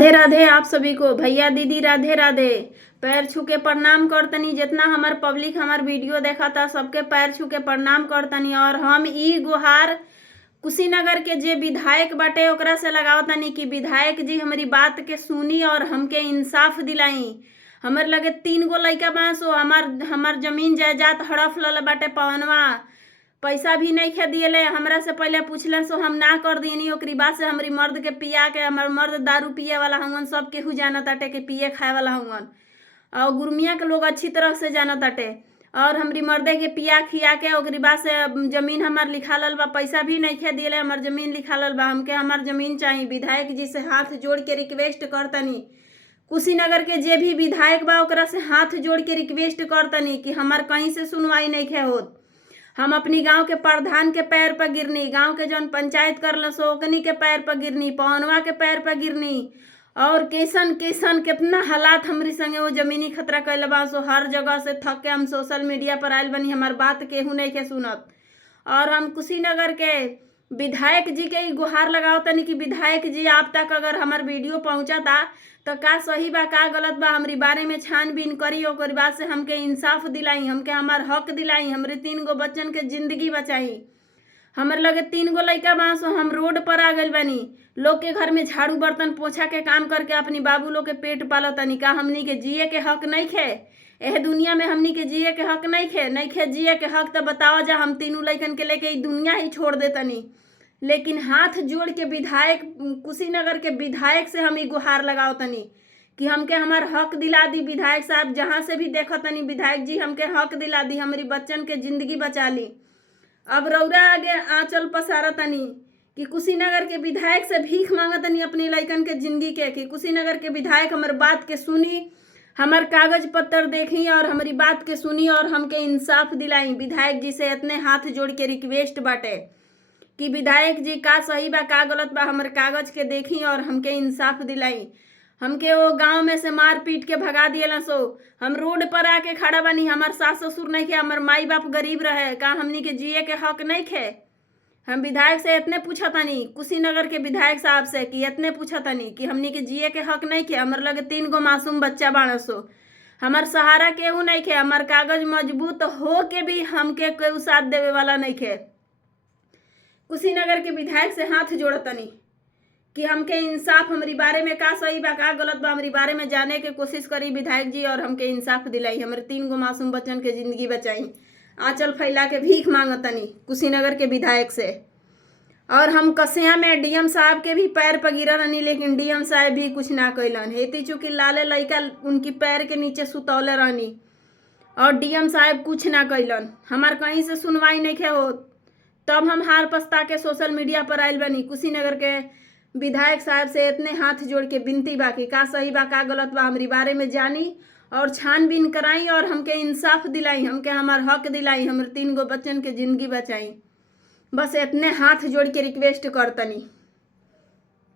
राधे राधे आप सभी को। भैया दीदी राधे राधे। पैर छू के प्रणाम करतनी। जितना हमार पब्लिक हमार वीडियो देखा था सबके पैर छू के प्रणाम करतनी। और हम ई गुहार कुशीनगर के जे विधायक बाटे ओकरा से लगावतनी कि विधायक जी हमारी बात के सुनी और हमके इंसाफ दिलाई। हमर लगे 3 गो लइका बासो। हमार जमीन जायदाद हड़प लल बाटे। पवनवा पैसा भी नहीं खे दिए। हमरा से पहले पूछलन सो हम ना कर दियनी। ओकरी बाद से हमारी मर्द के पिया के, हमार मर्द दारू पिए वाला हुवन, सब केहू जानत ताटे कि पिए खाए वाला हुवन। और गुरमिया के लोग अच्छी तरह से जानत ताटे। और हमारी मर्दे के पिया खिया के ओकरी बाद से जमीन हमार लिखालल बा। पैसा भी नहीं खे दिए। हमार जमीन लिखालल बा। हमके हमार जमीन चाहिए। विधायक जी से हाथ जोड़ के रिक्वेस्ट करतनी। कुशीनगर के जे भी विधायक बा ओकरा से हाथ जोड़ के रिक्वेस्ट करतनी कि हमार कहीं से सुनवाई नहीं खे होत। हम अपनी गांव के प्रधान के पैर पर गिरनी, गांव के जौन पंचायत करल सो ओकनी के पैर पर गिरनी, पवनवा के पैर पर गिरनी। और कैसन कैसन कितना हालात हमरी संगे वो जमीनी खतरा कैल बा सो। हर जगह से थक के हम सोशल मीडिया पर आयल बनी। हमार बात केहू नहीं के सुनत। और हम कुशीनगर के विधायक जी के ही गुहार लगाओ तनी कि विधायक जी आप तक अगर हमार वीडियो पहुंचा तो का सही बा का गलत बा हमारी बारे में छानबीन करी। ओकर बाद से हमके इंसाफ दिलाई, हमके हमार हक दिलाई, हमरे 3 गो बच्चन के जिंदगी बचाई। हमर लगे 3 गो लइका बासो। हम रोड पर आ गइल बानी। लोग के घर में झाड़ू बर्तन पोछा के काम करके अपनी बाबू लोग के पेट पालतनी। का हमनी के जिए के हक नहीं खे? एह दुनिया में हमनी के जिए के हक नहीं खे जिए के हक तो बताओ जा। हम 3 लइकन के लेके ई दुनिया ही छोड़ देतनी। लेकिन हाथ जोड़ के विधायक कुशीनगर के विधायक से हम ई गुहार लगाओ तनी कि हमके हमार हक दिला दी। विधायक साहब जहाँ से भी देखो तनी विधायक जी हमके हक दिला दी, हमारी बच्चन के जिंदगी बचा ली। अब रौरा आगे आंचल पसारा तनी कि कुशीनगर के विधायक से भीख मांगतनी अपनी लइकन के जिंदगी के कि कुशीनगर के विधायक हमार बात के सुनी, हमार कागज पत्तर देखी और हमारी बात के सुनी और हमके इंसाफ दिलाई। विधायक जी से इतने हाथ जोड़ के रिक्वेस्ट बाटे कि विधायक जी का सही बा का गलत बा हमारे कागज के देखी और हमके इंसाफ दिलाई। हमके वो गांव में से मार पीट के भगा दिए सो। हम रोड पर आके खड़ा बनी। हमार सास ससुर नहीं खे, हमार माई बाप गरीब रहे। का हमनी के जिए के हक नहीं खे? हम विधायक से इतने पूछा तनी कुशीनगर के विधायक साहब से कि इतने पूछा तनी कि हमनी के जिए के हक नहीं खे? हमार लगे 3 गो मासूम बच्चा बाण सो। हमार सहारा केहू नहीं खे। हमार कागज मजबूत हो के भी हमके केहू साथ देवे वाला नहीं खे। कुशीनगर के विधायक से हाथ जोड़तनी कि हमके इंसाफ हमारी बारे में का सही बा का गलत बा हमारी बारे में जाने के कोशिश करी विधायक जी और हमके इंसाफ दिलाई। हमारे 3 गो मासूम बच्चन के जिंदगी बचाई। आंचल फैला के भीख मांगतनी कुशीनगर के विधायक से। और हम कसिया में डीएम साहब के भी पैर पर गिरा रहनी, लेकिन डीएम साहब भी कुछ ना कैलन। हेती चूंकि लाले लइका उनकी पैर के नीचे सुतौले रहनी और डीएम साहब कुछ ना कैलन। हमार कहीं से सुनवाई नहीं खे होत। तब हम हार पछता के सोशल मीडिया पर आयल बनी। कुशीनगर के विधायक साहब से इतने हाथ जोड़ के विनती बाकी का सही बा का गलत बा हमारी बारे में जानी और छानबीन कराई और हमके इंसाफ दिलाई, हमके हमार हक दिलाई, हमारे 3 गो बच्चन के जिंदगी बचाई। बस इतने हाथ जोड़ के रिक्वेस्ट करतनी।